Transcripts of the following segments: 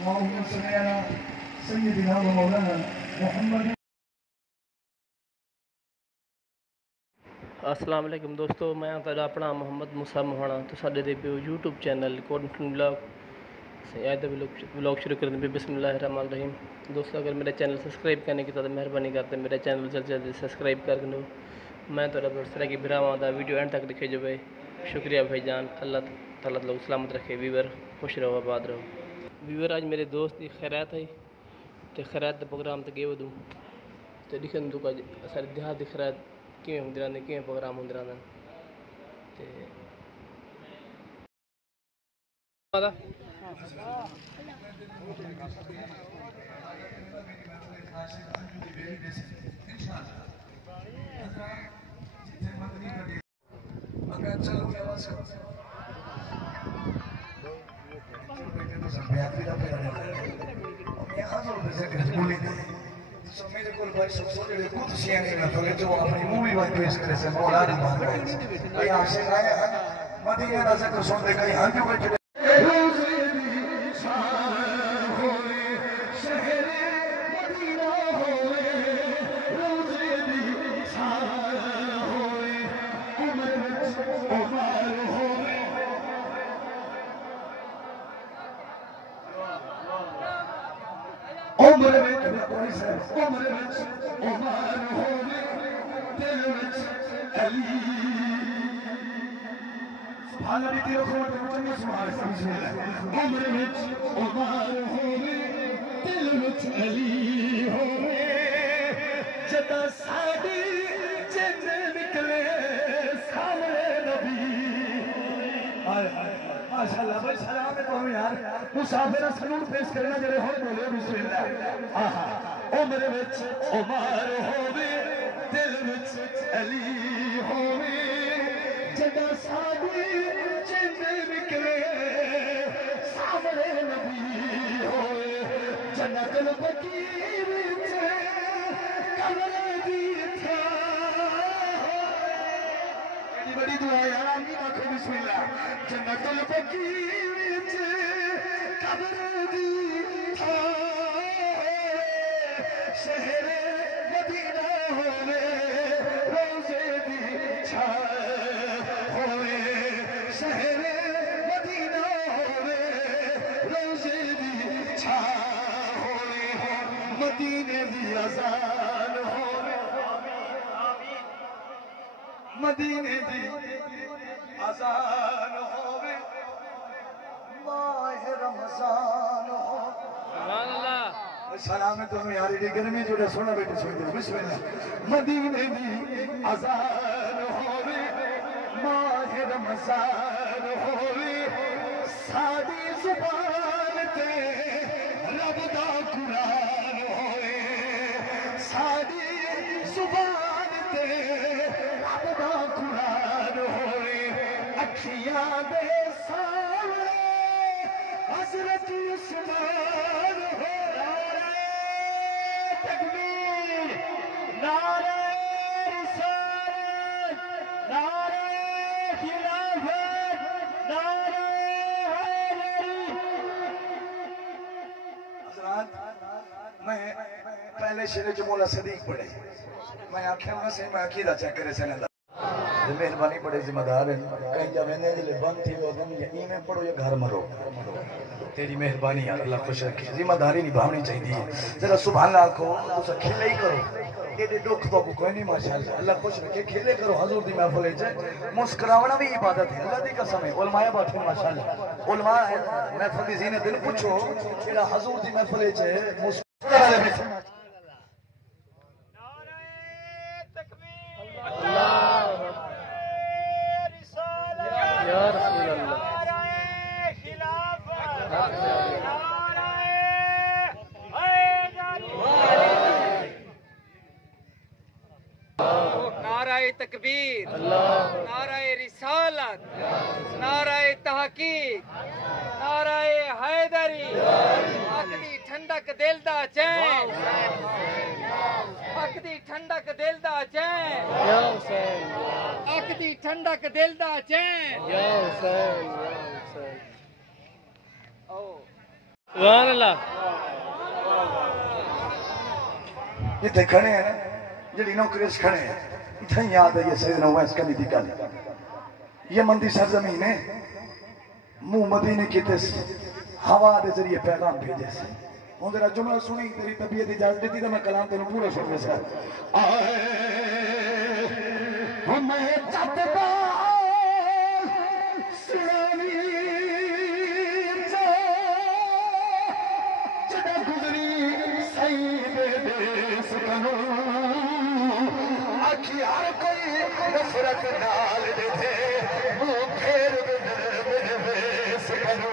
اللهم صل على سيدنا ومولانا محمد. السلام علیکم دوستو، میں اپنا محمد موسیٰ مہانا تو ساڈے دے پیو یوٹیوب چینل کونفن بلاگ سے آج بلاگ شروع کرنے پہ. بسم اللہ الرحمن الرحیم. دوستو اگر میرے چینل سبسکرائب کرنے کی تو مہربانی کرتے میرے چینل جلدی سبسکرائب کر دو. میں تو رب اس طرح کی براواں دا ویڈیو اینڈ تک دکھے جو بھائی. شکریہ بھائی جان. اللہ تعالیٰ لوگ سلامت رکھے. ویور خوش رہو آباد رہو. ویور آج میرے دوست کی خیرات ہے تو خیرات دا پروگرام تے گئے ودوں تو دکھن دو اج سارے دیہات دی خیرات کیویں ہوندے رہندے کیویں پروگرام ہوندے رہندے تے میرے کو بھائی سب سے بڑے کچھ سیاں نہیں لگتے جو اپنی مووی میں پیش کرے سے مولانا محمد بھائی آپ سے آئے ہیں مدینہ کا ذکر سنتے کہیں ہم جو بیٹھے عمر عمر ہونے دل وچ علی سبحان اللہ تیرے کھوٹ میں سبحان اللہ عمر وچ عمر ہونے دل وچ علی ہونے جدا ساڈی جن نکلے سامنے نبی. ماشاءاللہ بھائی سلام ہے تمہیں یار مسافرہ سلوٹ پیش کرنا جڑے ہوئے بولے بسم اللہ. عمر وچ عمر ہووے دل وچ علی ہووے جدا ساڈی جند نکلے سامنے نبی ہوئے جنت البقیع وچ قبر دی تھا. بڑی دعا یار آمین آنکھو بسم اللہ. جنت البقیع وچ قبر دی تھا شہر مدینہ ہوئے روزے دی چھائے ہوئے شہر مدینہ ہوئے روزے دی چھائے ہوئے مدینے دی اذان ہوئے مدینے دی اذان ہوئے ماہ رمضان ہو. سبحان اللہ. سلام ہے تمہیں یاری دی گرمی جوڑے سونا بیٹے سوئی دے بسم اللہ. مدینے دی اذان ہوئے ماہ رمضان ہوئے ساڈی زبان تے رب دا قرآن ہوئے ساڈی زبان تے رب دا قرآن ہوئے اکھیاں دے سامنے حضرت عثمان ہو. تکبیر نعرہ رسالت نعرہ خلافت نعرہ حیدری. حضرات میں پہلے شعر جو مولا صدیق پڑھے میں آنکھیں ہونا سے میں عقیدہ چیک کرے سے نہ مہربانی بڑے ذمہ دار ہیں کہیں جب انہیں دلے بند تھی لوگوں یا ایمیں پڑھو یا گھر مرو. تیری مہربانی ہے اللہ خوش رکھے. ذمہ داری نبھاونی چاہیے. ذرا سبحان اللہ کو تو کھیلے ہی کرو. یہ دکھ تو کوئی نہیں ماشاءاللہ اللہ خوش رکھے. کھیلے کرو حضور دی محفل وچ. مسکراونا بھی عبادت ہے اللہ دی قسم ہے. علماء بیٹھے ماشاءاللہ علماء محفل دی زینت نے پوچھو کہ حضور دی محفل وچ مسکراونا بیٹھے. نعرہ تکبیر نعرہ رسالت نعرہ تحقیق نعرہ حیدری. حق دی ٹھنڈک دل دا چین حق دی ٹھنڈک دل دا چین حق دی ٹھنڈک دل دا چین. سبحان اللہ جتنے کھڑے ہیں جڑی نوکری سے کھڑے ہیں اتنا یاد ہے یہ سیدنا اویس کرنی تھی گل یہ مندی سرزمین ہے منہ مدینے کی تس ہوا دے ذریعے پیغام بھیجے سے ہوں ذرا جملہ سنی تیری طبیعت اجازت دیتی تو میں کلام تینوں پورا سن رہا آئے ہمیں چٹبا سنانی جا جڑا گزری سید دیس کنو آکھی ہر کوئی نفرت ڈال دیتے منہ پھیر بیس کنو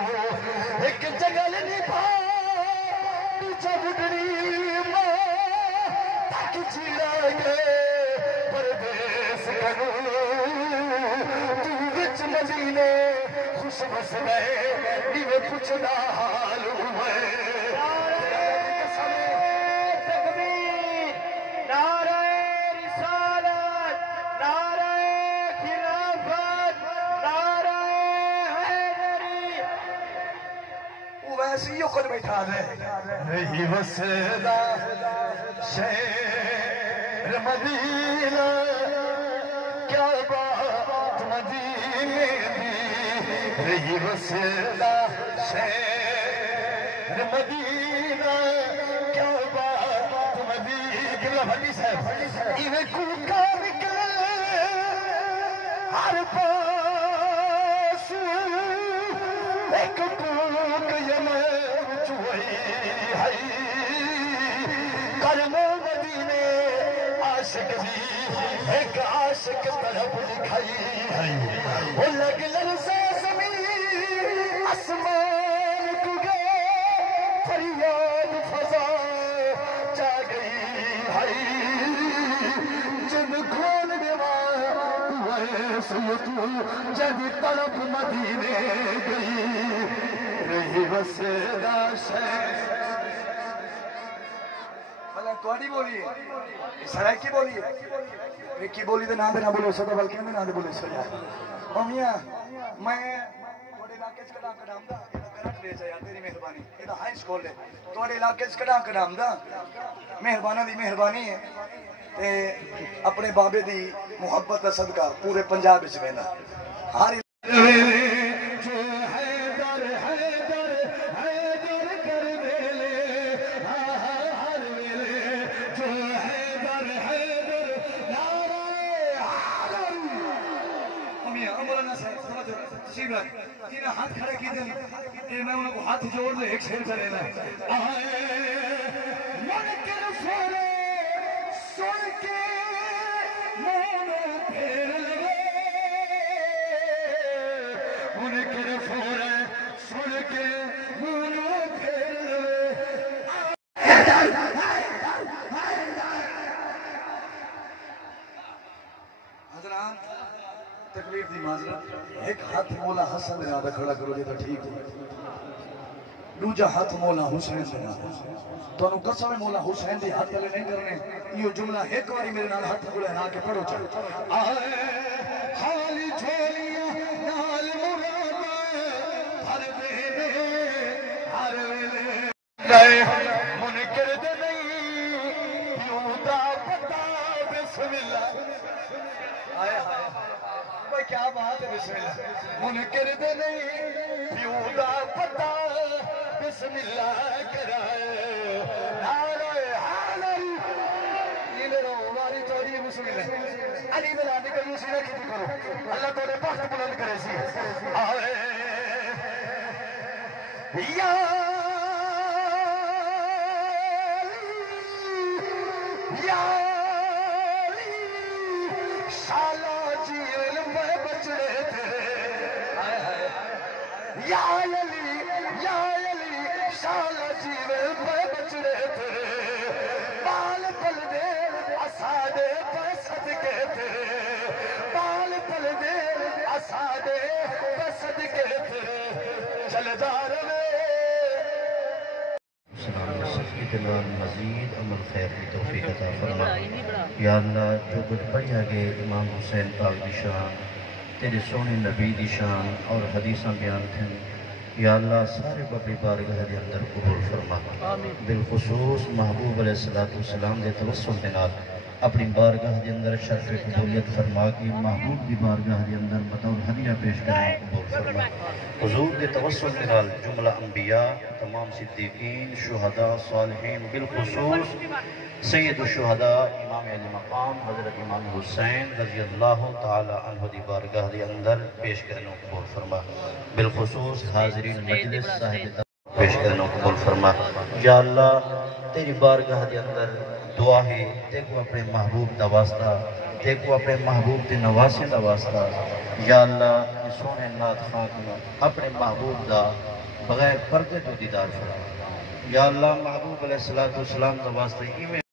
ایک جگل نبھا پیچھا بڑھنی ماں تاکہ چیڑا گئے پردیس کنو تو وچ مدینے خوش بس گئے نیوے پوچھنا حال ہوئے ویسیوں کو بیٹھا دے رہی وسیدہ شہر مدینہ کیا بات مدینے دی رہی وسیدہ شہر مدینہ کیا بات مدینہ قبلہ حدیث ہے انہیں کوکا نکلے ہر پاس ایک کوک یمن چوئی ہے کرم مدینے عاشق بھی ایک عاشق طرف لکھائی ہے وہ لگ لرزہ زمین اسمان کو گئے فریاد فضا جا گئی ہے جن کھول دیوار ویسے تو جب طرف مدینے گئی رہی وسیدہ شہر توڑی بولی ہے سرائی کی بولی ہے ایک کی بولی دے نام دے نہ بولو سکتا بلکہ میں نہ دے بولے سکتا امیاں میں توڑے علاقے چکڑا کڑام دا یہ کرٹ لے جایا تیری مہربانی یہ دا ہائی سکول ہے توڑے علاقے چکڑا کڑام دا مہربانہ دی مہربانی ہے تے اپنے بابے دی محبت دا صدقہ پورے پنجاب اس میں نا ہر جنہیں ہاتھ کھڑے کی دیں کہ میں انہوں کو ہاتھ جوڑ دے ایک شیر چلے نا آئے منکر فورے سن کے مونو پھیر لگے منکر فورے سن کے مونو پھیر لگے حضرات تکلیف دی معذرت ایک ہاتھ مولا حسن دے نام کھڑا کرو جے تو ٹھیک ہے دوجا ہاتھ مولا حسین دے نام تو انہوں قسم مولا حسین دے ہاتھ لے نہیں کرنے یہ جملہ ایک باری میرے نال ہاتھ کو لہنا کے پڑھو چاہو آئے خالی جھولیاں نال مرابا ہر دینے ہر ویلے گئے منکر دے نہیں پیودا پتا بسم اللہ آئے آئے کیا بات ہے بسم اللہ منکر دے نہیں پیودا پتا بسم اللہ کرائے نعرہ حاضری یہ میرا ہماری توڑی بسم اللہ علی بلانے کا یوں سینہ کھیتی کرو اللہ توڑے بخت بلند کرے سی آئے یا یا شالا جیل میں بچڑے تھے یا علی شالا جیل میں بچڑے تھے بال پل دے اسادے پر صدقے تھے بال پل دے اسادے پر صدقے تھے چل جا رہے مزید عمل خیر کی توفیق عطا فرما یا اللہ جو کچھ پڑھیا گئے امام حسین پاک دی شان تیرے سونے نبی دی شان اور حدیثاں بیان تھیں یا اللہ سارے اپنی بارگاہ دے اندر قبول فرما بالخصوص محبوب علیہ السلام دے توسل کے نال اپنی بارگاہ دے اندر شرف قبولیت فرما کی محبوب دی بارگاہ دے اندر بطور ہدیہ پیش کرنا قبول فرما حضور دے توسل کے نال جملہ انبیاء تمام صدیقین شہداء صالحین بالخصوص سید الشہداء امام علی مقام حضرت امام حسین رضی اللہ تعالی عنہ دی بارگاہ دے اندر پیش کرنا قبول فرما بالخصوص حاضرین مجلس صاحب پیش کرنا قبول فرما یا اللہ تیری بارگاہ دے اندر دعا ہے دیکھو اپنے محبوب دا واسطہ دیکھو اپنے محبوب دے نواسے دا واسطہ یا اللہ اس سونے نات خاک میں اپنے محبوب دا بغیر پردے تو دیدار فرما یا اللہ محبوب علیہ السلام دا واسطہ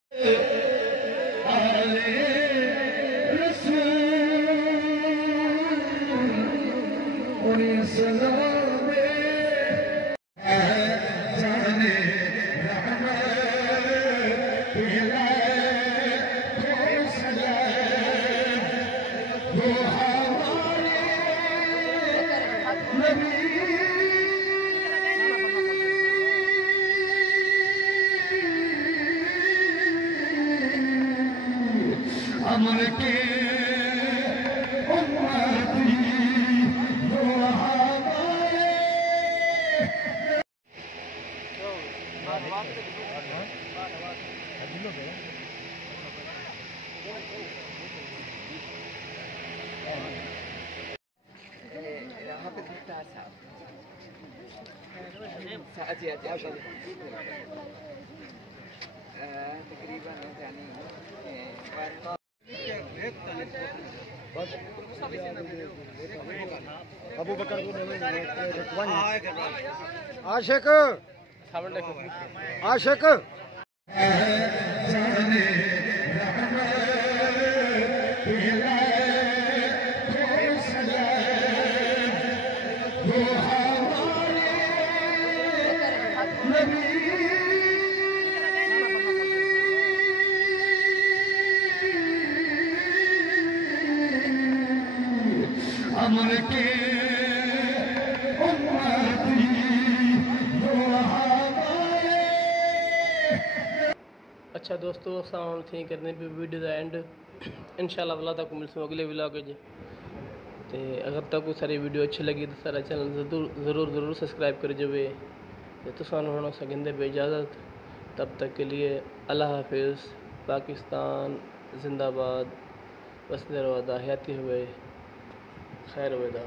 ابو بکر عاشق عاشق اچھا دوستو السلام تھی کرنے پہ ویڈیو دا اینڈ انشاءاللہ اللہ تک مل سو اگلے ولاگ جی تے اگر تک کوئی ساری ویڈیو اچھی لگی تو سارا چینل ضرور سبسکرائب کر جوے تو سانو ہونا سگندے پہ اجازت تب تک کے لیے اللہ حافظ پاکستان زندہ باد وسدر ودا حیاتی ہوئے خیر ودا